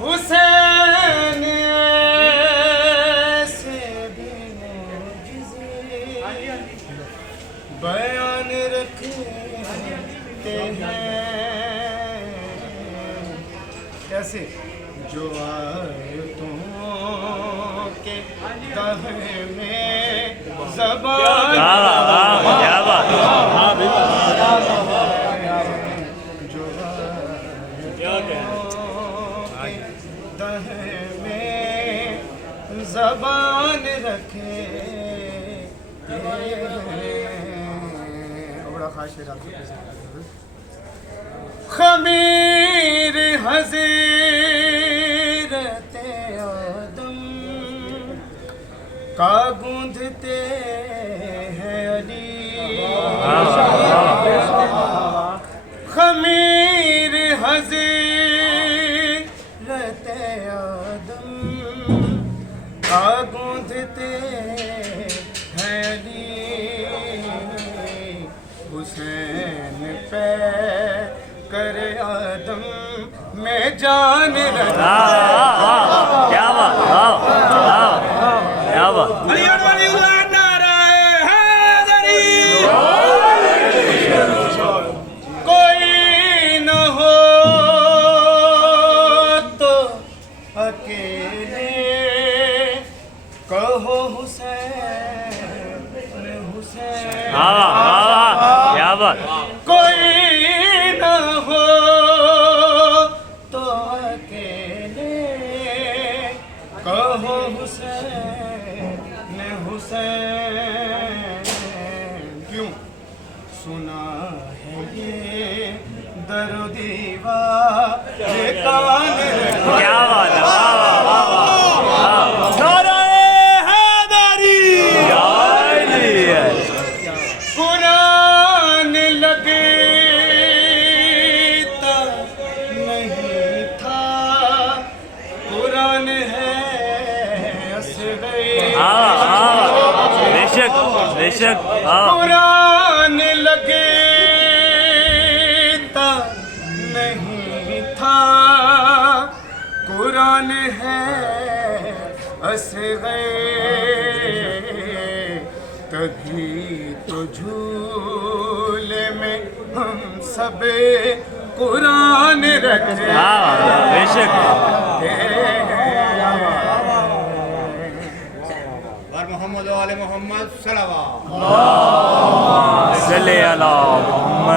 हुसैन ऐसे भी मोजिज़े बयान रखते हैं कैसे जो आयतों के दहर में ज़बान क्या बात जो दहर में ज़बान रखे बड़ा खास शेर आपको खमीर हज़रते आदम का गूंधते हैं अली खमीर हज़रते आदम का गूंधते हैं अली हुसैन पे कर आदम में जान रखा क्या बात क्या बात कोई न हो तो अकेले कहो हुसैन हुसैन क्या बात कोई न हो तो अकेले कहो हुसैन हुसैन क्यों सुना है ये दरो दीवार कान क्या बात है कुरान लगे तक नहीं था कुरान है बेशक बेशक कुरान लगे तक नहीं था कुरान है असग़र तभी तो झूले में हम सब कुरान रखे बेशक मोहम्मद वाले मोहम्मद सल्लल्लाहु सल्ले अला